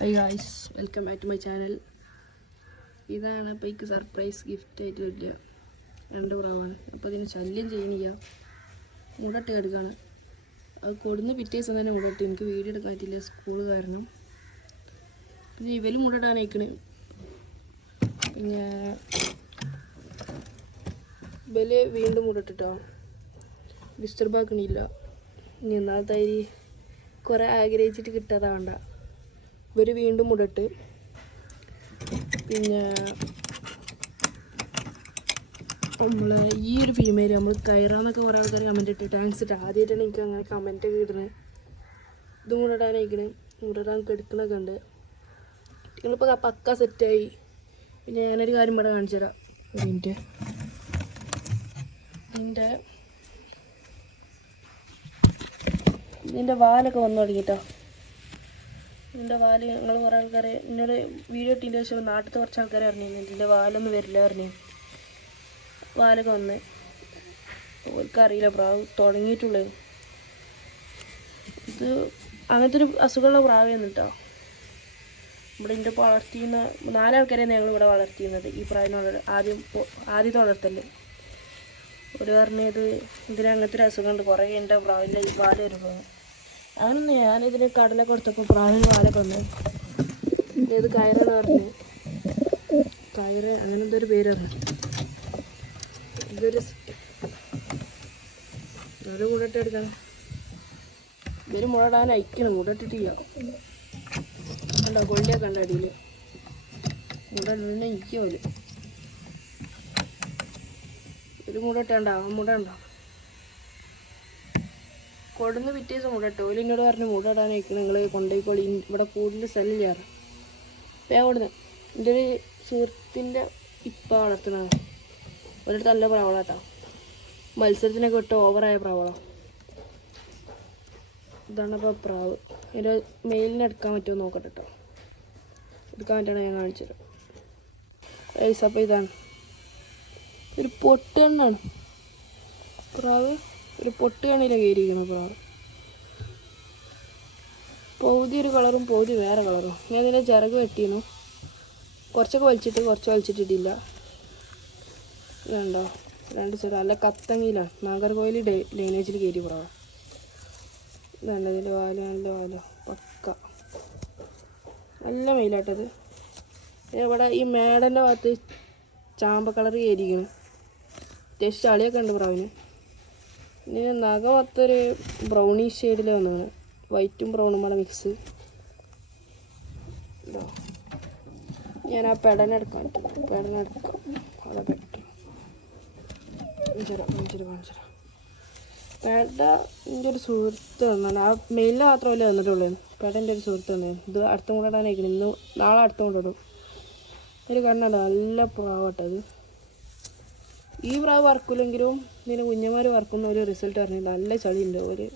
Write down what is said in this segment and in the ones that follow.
Hi guys welcome back to my channel ഇതാണ് ഇപ്പോൾ എനിക്ക് സർപ്രൈസ് ഗിഫ്റ്റ് ആയിട്ട് വരിക രണ്ട് പ്രാവാണ് അപ്പോൾ ഇതിന് ശല്യം ചെയ്യണില്ല. മുടട്ട് എടുക്കുകയാണ് അത് കൊടുന്ന് പിറ്റേ ദിവസം തന്നെ മുടട്ട്. എനിക്ക് വീഡിയോ എടുക്കാൻ പറ്റില്ല സ്കൂൾ കാരണം. പിന്നെ ഇവർ മുടട്ടാണ് അയക്കണ് പിന്നെ ഇവൽ വീണ്ടും മുടട്ടിട്ടോ. ഡിസ്റ്റർബ് ആക്കണില്ല. ഇനി എന്നാൽ തൈരി കുറേ ആഗ്രഹിച്ചിട്ട് കിട്ടാതെ വേണ്ട. ഇവർ വീണ്ടും മുടട്ട്. പിന്നെ നമ്മൾ ഈ ഒരു ഫീമെയിൽ നമ്മൾ കയറാന്നൊക്കെ കുറേ ആൾക്കാർ കമന്റ് ഇട്ട് താങ്ക്സ് ഇട്ട് ആദ്യമായിട്ടാണ് എനിക്ക് അങ്ങനെ കമന്റ് ഒക്കെ ഇടുന്നത്. ഇതും ഇത് ഇടാനായിക്കണ് മുടടാൻ കെടുക്കണൊക്കെ ഉണ്ട്. നിങ്ങളിപ്പോൾ പക്ക സെറ്റായി പിന്നെ ഞാനൊരു കാര്യം ഇവിടെ കാണിച്ചു തരാം. ഒരു മിനിറ്റ് ഇതിന്റെ ഇതിന്റെ വാലൊക്കെ വന്നു തുടങ്ങിട്ടോ. ഇതിന്റെ വാൽ ഞങ്ങൾ കുറേ ആൾക്കാരെ എന്നോട് വീഡിയോ ഇട്ടതിന്റെ ശേഷം നാട്ടിലത്തെ കുറച്ച് ആൾക്കാരെ അറിഞ്ഞിരുന്നു എന്റെ വാലൊന്നും വരില്ല പറഞ്ഞു. വാലൊക്കെ വന്ന് ഓർക്കറിയില്ല പ്രാവ് തുടങ്ങിയിട്ടുള്ളത്. ഇത് അങ്ങനത്തെ ഒരു അസുഖമുള്ള പ്രാവെന്ന് കേട്ടോ ഇവിടെ എന്റെ വളർത്തിയുന്ന നാലാൾക്കാരെയാണ് ഞങ്ങൾ ഇവിടെ വളർത്തിയിരുന്നത്. ഈ പ്രാവിനെ വളർ ആദ്യം ആദ്യത്തെ വളർത്തൽ. ഒരു പറഞ്ഞത് ഇതിന് അങ്ങനത്തെ ഒരു അസുഖമുണ്ട് കുറേ എന്റെ പ്രാവിന്റെ ഈ പാൽ വരുമ്പോൾ അങ്ങനൊന്നും ഞാനിതിന് കടല കൊടുത്തപ്പോൾ പ്രാവിന് പാലൊക്കെ വന്നു ഇത് കയറാണ് പറഞ്ഞത് കയറ് അങ്ങനെ എന്തൊരു പേരാണ്. ഇതൊരു ഇതൊരു മുടട്ട് എടുക്കണം ഇവർ മുടടാൻ അയക്കണം. മുടട്ടിട്ടില്ല. കണ്ടോ? കൊള്ളിയൊക്കെ കണ്ട അടിയിൽ മുടന്നെ ഇരിക്കുമല്ലോ ഒരു മുട ഇട്ടണ്ട മുട കൊടുന്ന് പിറ്റേ ദിവസം മുട ഇട്ടു ഓൽ എന്നോട് പറഞ്ഞു മുട ഇടാൻ അയക്കണം നിങ്ങൾ കൊണ്ടുപോയിക്കോളി ഇവിടെ കൂടുതൽ സ്ഥലം ചെയ്യാറ് അപ്പം ഞാൻ കൊടുന്ന് എന്റെ ഒരു സുഹൃത്തിന്റെ ഇപ്പ വളർത്തുന്നതാണ്. ഒരിടത്ത് നല്ല പ്രാവളാട്ടാ മത്സരത്തിനൊക്കെ വിട്ട് ഓവറായ പ്രവളം. ഇതാണ് അപ്പോൾ പ്രാവ്. എന്റെ മെയിലിന് എടുക്കാൻ പറ്റുമോ നോക്കട്ടെ കേട്ടോ എടുക്കാൻ പറ്റണേ ഞാൻ കാണിച്ചു തരാം. അപ്പോൾ ഇതാണ്. ഒരു പൊട്ടെണ്ണാണ് പ്രാവ്. ഒരു പൊട്ട് കണ്ണിലെ കയറിയിരിക്കണം പ്രാവ് പൗതി ഒരു കളറും പൗതി വേറെ കളറും. ഞാൻ ഇതിന്റെ ചിറക് വെട്ടിയിരുന്നു കുറച്ചൊക്കെ വലിച്ചിട്ട് കുറച്ച് വലിച്ചിട്ടിട്ടില്ല. ഇതുണ്ടോ? രണ്ട് ചെറു അല്ല കത്തങ്ങിയിലാണ് ഡേ ലൈനേജിൽ കയറി പ്രാവ് ഇതുണ്ട്. ഇതിന്റെ വാൽ നല്ല വാല. പക്ക. നല്ല മെയിലാട്ടത് ഇവിടെ ഈ മേടന്റെ ഭാഗത്ത് ചാമ്പ കളർ കയറിയിരിക്കണം. അത്യാവശ്യം ചളിയൊക്കെ ഉണ്ട് പ്രാവിന് ഇനി നഖ മൊത്തൊരു ബ്രൗണി ഷെയ്ഡിൽ വന്നാണ് വൈറ്റും ബ്രൗണും കൂടെ മിക്സ് ഞാൻ ആ പെടനെടുക്കാൻ പെടനെടുക്കാം അവിടെ പെട്ടു. എന്റെ ഒരു സുഹൃത്ത് വന്നാണ്. ആ മെയിലിൽ മാത്രമല്ലേ വന്നിട്ടുള്ളൂ പെട എന്റെ ഒരു സുഹൃത്ത് വന്നത് ഇത് അടുത്തും കൂടെ ഇടാനായിരിക്കണം ഇന്ന് നാളെ അടുത്തും കൊണ്ടിടും ഒരു കണ്ണുണ്ട് നല്ല പ്രാവട്ടത് ഈ പ്രാവ് വറക്കില്ലെങ്കിലും ഇതിന് കുഞ്ഞന്മാർ വർക്കുന്ന ഒരു റിസൾട്ട് പറഞ്ഞു നല്ല ചളിയുണ്ട്. ഒരു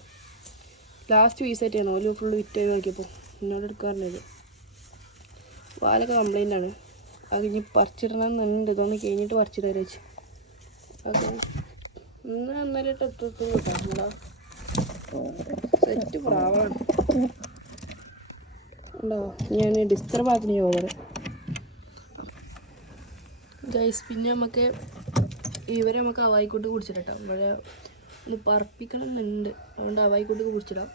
ലാസ്റ്റ് പീസായിട്ടാണ് ഓൽ ഫുള്ള് വിറ്റ് നോക്കിയപ്പോൾ എന്നോട് എടുക്കാറുണ്ട് വാലൊക്കെ കംപ്ലൈന്റ് ആണ്. അത് ഇനി പറിച്ചിടണമെന്നുണ്ട് ഇതൊന്ന് കഴിഞ്ഞിട്ട് പറിച്ചിടാൻ വെച്ച് അത് ഇന്ന് അന്നേരം എത്തും കേട്ടോ നമ്മളാ സെറ്റ് പ്രാവാണ്. ഉണ്ടോ? ഞാൻ ഡിസ്റ്റർബ് ആക്കുന്ന ഓവർ ഗൈസ് പിന്നെ നമുക്ക് ഇവരെ നമുക്ക് അവായിക്കോട്ട് കുടിച്ചിട്ടാം ഇവിടെ ഒന്ന് പറപ്പിക്കണം എന്നുണ്ട് അതുകൊണ്ട് അവായിക്കോട്ട് കുടിച്ചിടാം.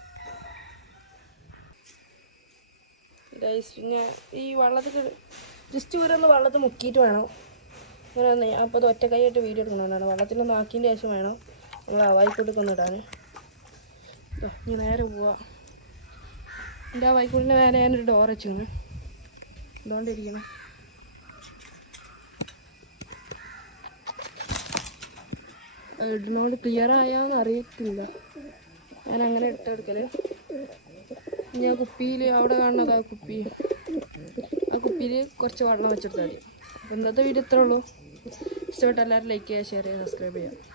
പിന്നെ ഈ വള്ളത്തിൽ ജസ്റ്റ് ഇവരെ ഒന്ന് വെള്ളത്തിൽ മുക്കിയിട്ട് വേണം. അങ്ങനെ അപ്പോൾ അത് ഒറ്റ കൈയായിട്ട് വീഡിയോ എടുക്കണമെന്നാണ് വെള്ളത്തിലൊന്ന് ആക്കിയതിന്റെ ശേഷം വേണം നമ്മൾ അവായിക്കോട്ടൊക്കെ ഒന്ന് ഇടാൻ ഇനി നേരെ പോവാ. എന്റെ ആ വൈക്കൂടിന്റെ നേരെ ഞാനൊരു ഡോർ വെച്ചിരുന്നു. ഇതുകൊണ്ടിരിക്കണം. ഇടുന്നോണ്ട് ക്ലിയർ ആയാന്ന് അറിയത്തില്ല. ഞാൻ അങ്ങനെ ഇട്ടെടുക്കൽ ഞാൻ കുപ്പിയിൽ അവിടെ കാണുന്നത് ആ കുപ്പി. ആ കുപ്പിയിൽ കുറച്ച് വെള്ളം വെച്ചെടുത്താൽ മതി. അപ്പം ഇന്നത്തെ വീഡിയോ ഇത്രേ ഉള്ളൂ. ഇഷ്ടപ്പെട്ട എല്ലാവരും ലൈക്ക് ചെയ്യുക ഷെയർ ചെയ്യുക സബ്സ്ക്രൈബ് ചെയ്യുക.